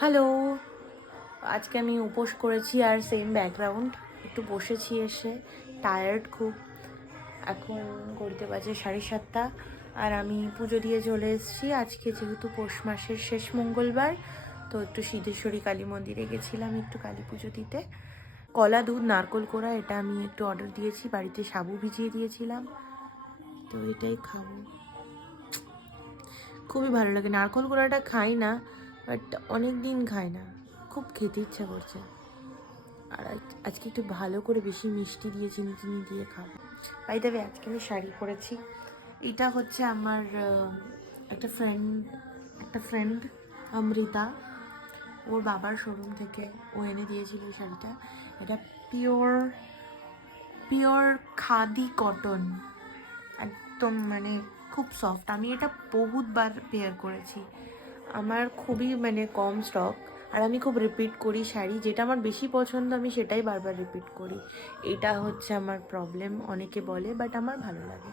Hello, আজকে আমি উপোস করেছি আর সেম ব্যাকগ্রাউন্ড। একটু বসেছি এসে, টায়ার্ড খুব। এখন ঘড়িতে বাজে 7:30 আর আমি পুজো দিয়ে চলে এসেছি। আজকে যেহেতু পৌষ মাসের শেষ মঙ্গলবার, তো একটু সিদ্ধেশ্বরী কালী মন্দিরে গেছিলাম একটু কালী পুজো দিতে। কলা, দুধ, নারকোল কোড়া এটা আমি একটু অর্ডার দিয়েছি, বাড়িতে সাবু ভিজিয়ে দিয়েছিলাম, তো এটাই খাবো। খুবই ভালো লাগে। নারকোল কোড়াটা খাই না, বাট অনেক দিন খাই না, খুব খেতে ইচ্ছা করছে। আর আজকে একটু ভালো করে বেশি মিষ্টি দিয়ে চিনি চিনি দিয়ে খাবো। বাই দ্য ওয়ে, আজকে আমি শাড়ি পরেছি। এটা হচ্ছে আমার একটা ফ্রেন্ড অমৃতা, ওর বাবার শোরুম থেকে ও এনে দিয়েছিল এই শাড়িটা। এটা পিওর পিওর খাদি কটন, একদম মানে খুব সফট। আমি এটা বহুতবার পেয়ার করেছি, আমার খুবই মানে কম স্টক। আর আমি খুব রিপিট করি শাড়ি, যেটা আমার বেশি পছন্দ আমি সেটাই বারবার রিপিট করি। এটা হচ্ছে আমার প্রবলেম, অনেকে বলে, বাট আমার ভালো লাগে।